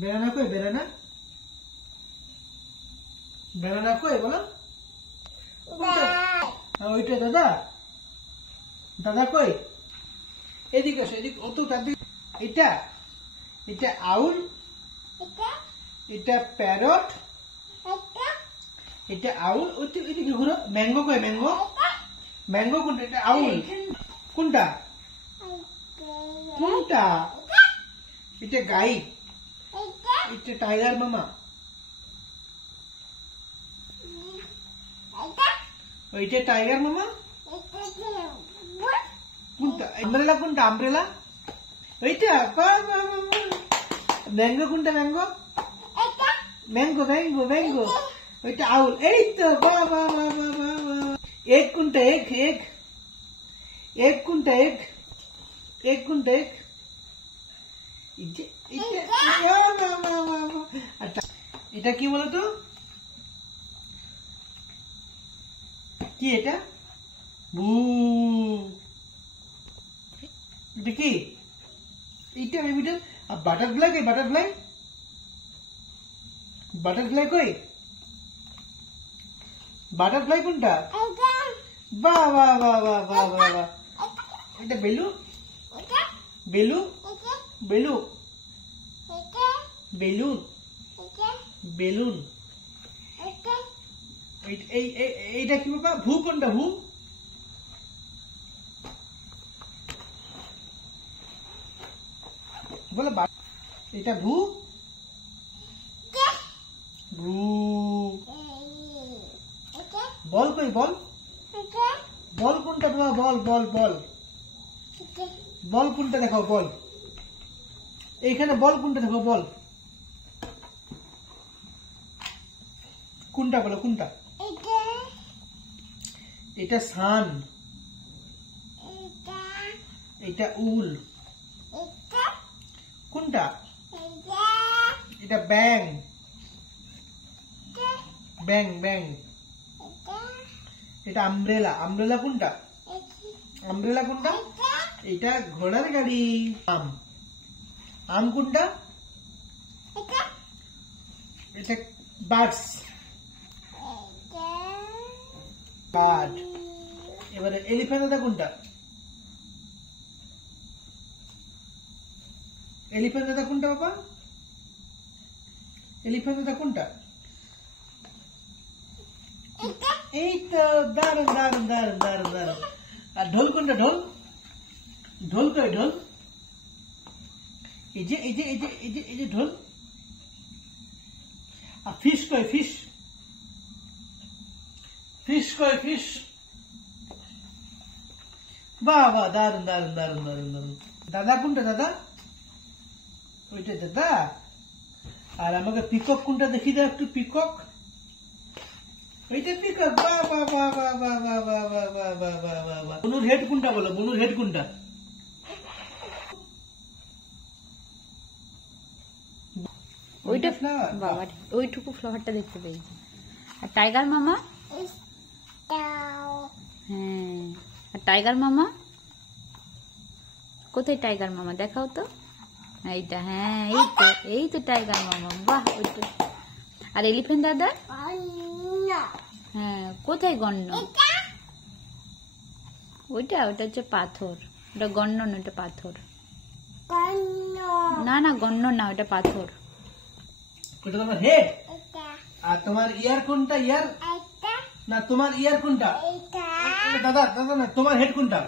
Banana কই banana? Banana কই বলো? ওইটা দাদা, দাদা কই? এদিকে আসো, এদিকে। ও তো দাদি। এটা এটা আউল, এটা প্যারট, এটা আউল। ওইদিকে ঘুরো। ম্যাঙ্গো কই? ম্যাঙ্গো, ম্যাঙ্গো কোনটা? এটা আউল কোনটা? কোনটা? এটা গাই, এটা টাইগার মামা, ওইটা টাইগার মামা। কোনটা? আমব্রেলা কোনটা? আমব্রেলা ওইটা। ম্যাঙ্গো কোনটা? Mango, mango mango mango. ওইটা আউল। এই তো বাহ বাহ বাহ বাহ বাহ। এগ কোনটা? এগ, এগ, এগ কোনটা? এগ, এগ কোনটা? এগ এটা কি বলতো? কি এটা? এটা কি? এটা বাটারফ্লাই কই? বাটারফ্লাই, বাটারফ্লাই কই? বাটারফ্লাই কোনটা? বাহ বাহ বাহ বাহ বাহ বাহ বাহ। এটা বেলু, বেলু, বেলু, বেলুন, বেলুন। এইটা কি বাবা? ভু কোনটা? ভু, বলো। এটা ভু, ভু। বল কই? বল, বল কোনটা বাবা? বল বল বল, বল কোনটা দেখাও? বল এইখানে। বল কোনটা দেখো? বল কোনটা? বলো কোনটা? এটা সান, এটা উল কোনটা? এটা ব্যাং, ব্যাং ব্যাং। এটা আমব্রেলা, আমব্রেলা কোনটা? আমব্রেলা কোনটা? এটা ঘোড়ার গাড়ি। আম, আম কোনটা? এটা বার্ডস, বার্ড। এবারে এলিফ্যান্ট দাদা কোনটা? এলিফ্যান্ট দাদা কোনটা বাবা? এলিফ্যান্ট দাদা কোনটা? এই তো, দারুন দারুন দারুন দারুন দারুন। আর ঢোল কোনটা? ঢোল, ঢোল কই? ঢোল এই যে, এই যে, এই যে, এই যে, এই যে ঢোল। আর ফিশ কই? ফিশ, ফিশ কই? ফিশ। বাহ বাহ, দারুন দারুন দারুন দারুন দারুন। দাদা কোনটা? দাদা ওইটা দাদা। আর আমাকে পিকক কোনটা দেখি দাও একটু। পিকক, এইটা পিকক। বাহ বাহ বাহ বাহ বাহ বাহ বাহ বাহ বাহ বাহ বাহ বাহ বাহ। বুনুর হেড কোনটা? বলো, বুনুর হেড কোনটা? ওইটা বাবা, ওইটুকু ফ্লাওয়ারটা দেখতে পেয়েছি। আর টাইগার মামা? হ্যাঁ, আর টাইগার মামা কোথায়? টাইগার মামা দেখাও তো। এইটা, হ্যাঁ, এই তো, এই তো টাইগার মামা। বাহ, ওইটা। আর এলিফ্যান্ট দাদা? হ্যাঁ, কোথায় গণ্য? ওইটা, ওটা হচ্ছে পাথর। ওটা গণ্য না, ওটা পাথর। না না, গণ্য না, ওটা পাথর। ওটা তোমার হেড। আর তোমার ইয়ার কোনটা? ইয়ার না, তোমার ইয়ার কোনটা? দাদা, দাদা না, তোমার হেড কোনটা?